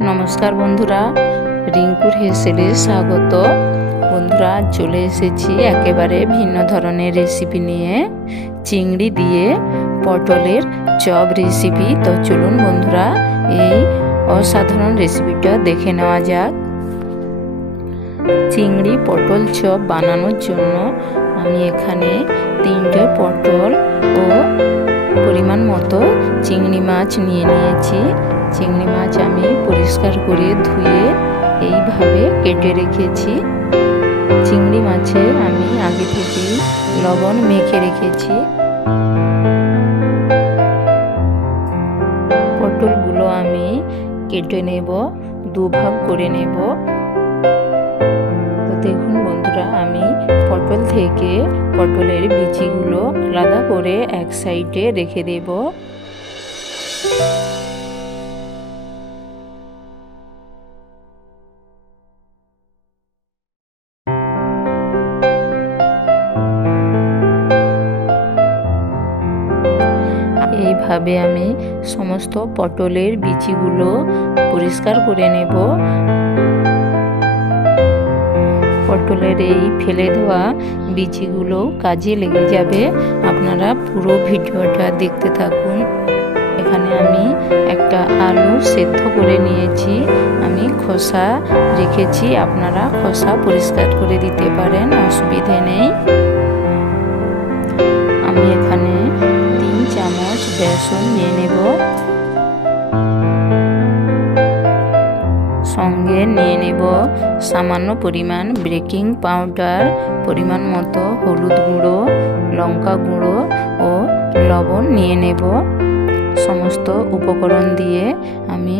নমস্কার বন্ধুরা, রিঙ্কুর হেসেলে স্বাগত। বন্ধুরা, চলে এসেছি একেবারে ভিন্ন ধরনের রেসিপি নিয়ে, চিংড়ি দিয়ে পটলের চপ রেসিপি। তো চলুন বন্ধুরা, এই অসাধারণ রেসিপিটা দেখে নেওয়া যাক। চিংড়ি পটল চপ বানানোর জন্য আমি এখানে 3টে পটল ও পরিমাণ মতো চিংড়ি মাছ নিয়ে নিয়েছি। চিংড়ি মাছ আমি পরিষ্কার করে ধুয়ে এইভাবে কেটে রেখেছি। চিংড়ি মাছে আমি আগে থেকেই লবণ মেখে রেখেছি। পটলগুলো আমি কেটে নেব, দুভাগ করে নেব। তো দেখুন বন্ধুরা, আমি পটল থেকে পটলের বিচিগুলো আলাদা করে এক সাইডে রেখে দেব। এইভাবে আমি সমস্ত পটলের বিচিগুলো পরিষ্কার করে নেব। পটলের এই ফেলে দেওয়া বিচিগুলো কাজে লেগে যাবে। আপনারা পুরো ভিডিওটা দেখতে থাকুন। এখানে আমি একটা আলু সেদ্ধ করে নিয়েছি, আমি খোসা রেখেছি। আপনারা খোসা পরিষ্কার করে দিতে পারেন, অসুবিধে নেই। আমি এখানে 3 চামচ বেসন নিয়ে নেব, সঙ্গে নিয়ে নেব সামান্য পরিমাণ বেকিং পাউডার, পরিমাণ মতো হলুদ গুঁড়ো, লঙ্কা গুঁড়ো ও লবণ নিয়ে নেব। সমস্ত উপকরণ দিয়ে আমি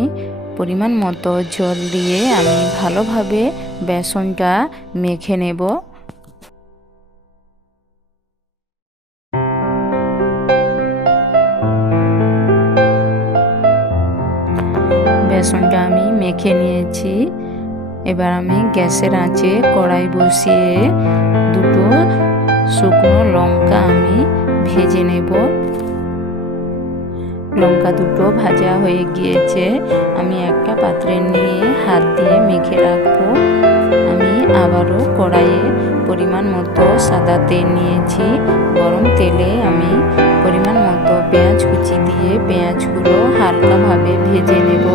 পরিমাণ মতো জল দিয়ে আমি ভালোভাবে বেসনটা মেখে নেব। বেসনটা আমি মেখে নিয়েছি। এবার আমি গ্যাসের আঁচে কড়াই বসিয়ে 2টো শুকনো লঙ্কা আমি ভেজে নেব। লঙ্কা 2টো ভাজা হয়ে গিয়েছে। আমি একটা পাত্রে নিয়ে হাত দিয়ে মেখে রাখবো। আমি আবারও কড়াইয়ে পরিমাণ মতো সাদা তেল নিয়েছি। গরম তেলে আমি পরিমাণ মতো পেঁয়াজ কুচি দিয়ে পেঁয়াজগুলো হালকাভাবে ভেজে নেব।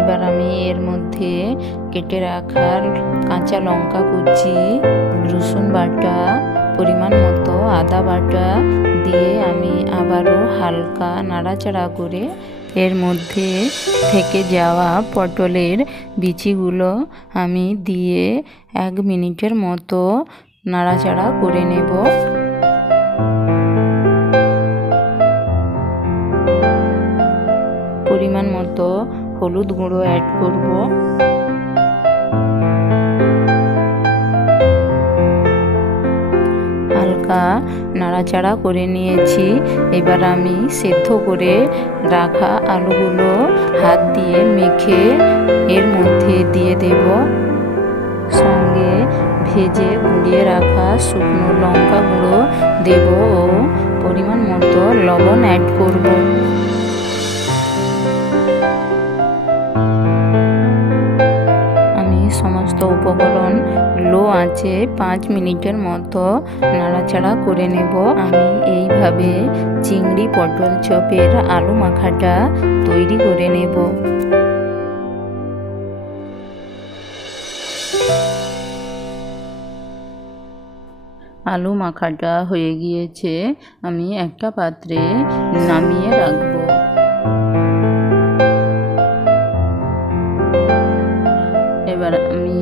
এবার আমি এর মধ্যে কেটে রাখা কাঁচা লঙ্কা কুচি, রসুন বাটা, পরিমাণ মতো আদা বাটা দিয়ে আমি আবারও হালকা নাড়াচাড়া করে এর মধ্যে থেকে যাওয়া পটলের বিচিগুলো আমি দিয়ে 1 মিনিটের মতো নাড়াচাড়া করে নেব। পরিমাণ মতো হলুদ গুঁড়ো অ্যাড করব। হালকা নাড়াচাড়া করে নিয়েছি। এবার আমি সেদ্ধ করে রাখা আলুগুলো হাত দিয়ে মেখে এর মধ্যে দিয়ে দেব। সঙ্গে ভেজে গুঁড়িয়ে রাখা শুকনো লঙ্কা গুঁড়ো দেব ও পরিমাণ মতো লবণ অ্যাড করব। সমস্ত উপকরণ লো আঁচে 5 মিনিটের মতো নাড়াচাড়া করে নেব। আমি এইভাবে চিংড়ি পটল চপের আলু মাখাটা তৈরি করে নেব। আলু মাখাটা হয়ে গিয়েছে, আমি একটা পাত্রে নামিয়ে রাখব। এবার আমি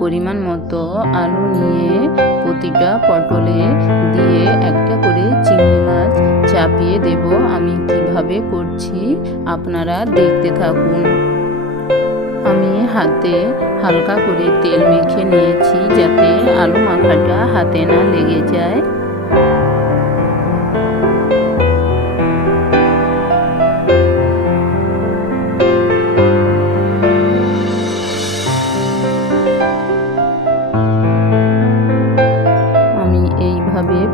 পরিমাণ মতো আলু নিয়ে প্রতিটা পটলে দিয়ে একটা করে চিংড়ি মাছ চাপিয়ে দেব। আমি কিভাবে করছি আপনারা দেখতে থাকুন। আমি হাতে হালকা করে তেল মেখে নিয়েছি যাতে আলু মাখাটা হাতে না লেগে যায়।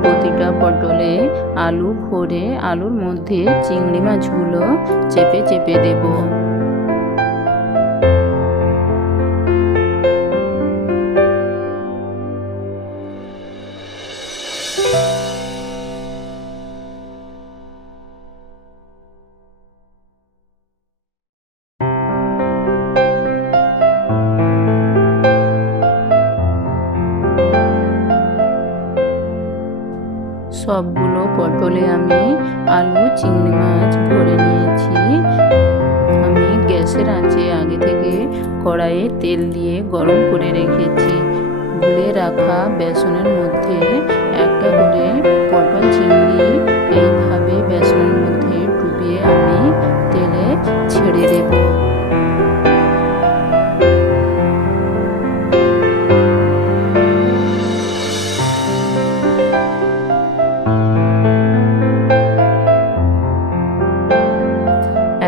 প্রতিটা পটলে করে আলু ভরে আলুর মধ্যে চিংড়ি মাছগুলো চেপে চেপে দেব। সবগুলো পটলে আমি আলু চিংড়ি মাছ ভরে নিয়েছি। আমি গ্যাসের আঁচে আগে থেকে কড়াইয়ে তেল দিয়ে গরম করে রেখেছি। গুলে রাখা বেসনের মধ্যে একটা করে পটল চিংড়ি এইভাবে বেসনের মধ্যে ডুবিয়ে আমি তেলে ছেড়ে দেব।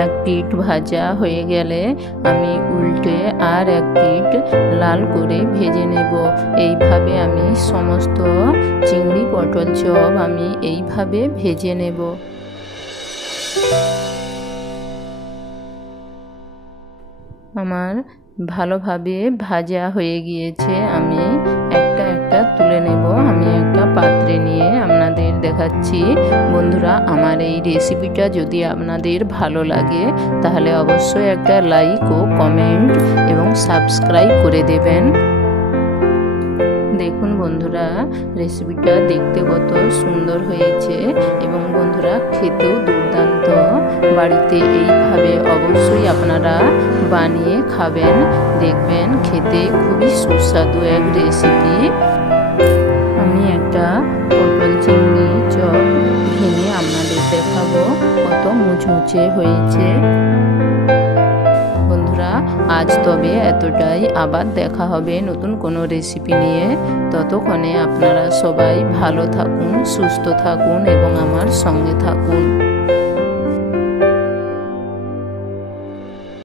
এক পিঠ ভাজা হয়ে গেলে আমি উল্টে আর এক পিঠ লাল করে ভেজে নেব। এইভাবে আমি সমস্ত চিংড়ি পটল চপ আমি এইভাবে ভেজে নেব। আমার ভালোভাবে ভাজা হয়ে গিয়েছে। আমি একটা একটা তুলে নেব। আমি একটা পাত্রে নিয়ে আপনাদের দেখাচ্ছি। বন্ধুরা, আমার এই রেসিপিটা যদি আপনাদের ভালো লাগে তাহলে অবশ্যই একটা লাইক ও কমেন্ট এবং সাবস্ক্রাইব করে দেবেন। দেখুন বন্ধুরা, রেসিপিটা দেখতে কত সুন্দর হয়েছে এবং বন্ধুরা খেতেও দুর্দান্ত। বাড়িতে এইভাবে অবশ্যই আপনারা বানিয়ে খাবেন, দেখবেন খেতে খুবই সুস্বাদু এক রেসিপি। আমি একটা পটল চিংড়ি চপ ভেঙে আপনাদের দেখাবো কত মুচমুচে হয়েছে। বন্ধুরা, আজ তবে এতটাই। আবার দেখা হবে নতুন কোনো রেসিপি নিয়ে। ততক্ষণে আপনারা সবাই ভালো থাকুন, সুস্থ থাকুন এবং আমার সঙ্গে থাকুন।